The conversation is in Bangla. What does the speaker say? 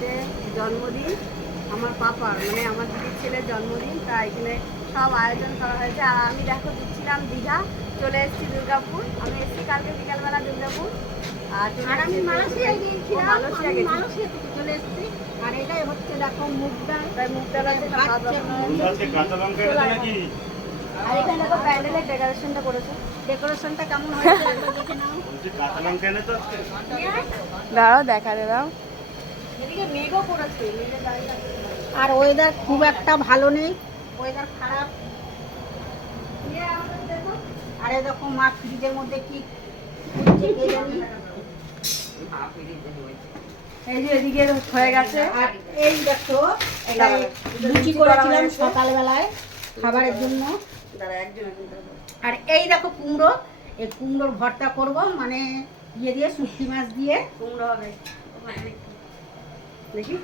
আজকে জন্মদিন আমার পাপার, মানে আমার দিদির ছেলের জন্মদিন, তাই এখানে সব আয়োজন করা হয়েছে। আর আমি দেখো দিচ্ছিলাম দীঘা, চলে এসেছি দুর্গাপুর। আমি এসেছি কালকে বিকালবেলা দুর্গাপুর। আর আমি মালয়েশিয়া গিয়েছিলাম, মালয়েশিয়া থেকে চলে এসেছি। আর এটাই হচ্ছে দেখো মুগ ডাল, তাই মুগ ডাল আছে। আর এখানে দেখো প্যান্ডেলের ডেকোরেশনটা করেছে। ডেকোরেশনটা কেমন হয়েছে দেখে নাও। দাঁড়াও দেখা দাও। এদিকে মেঘও পড়েছে, আর ওয়েদার খুব একটা ভালো নেই, ওয়েদার খারাপ। আর এই দেখো মা ফ্রিজের মধ্যে কি করছে কে জানি। এই যে এদিকে হয়ে গেছে। আর এই দেখো লুচি করেছিলাম সকালবেলায় খাবারের জন্য। আর এই দেখো কুমড়ো, এই কুমড়োর ভর্তা করব, মানে ইয়ে দিয়ে শুটকি মাছ দিয়ে কুমড়ো হবে। দেখি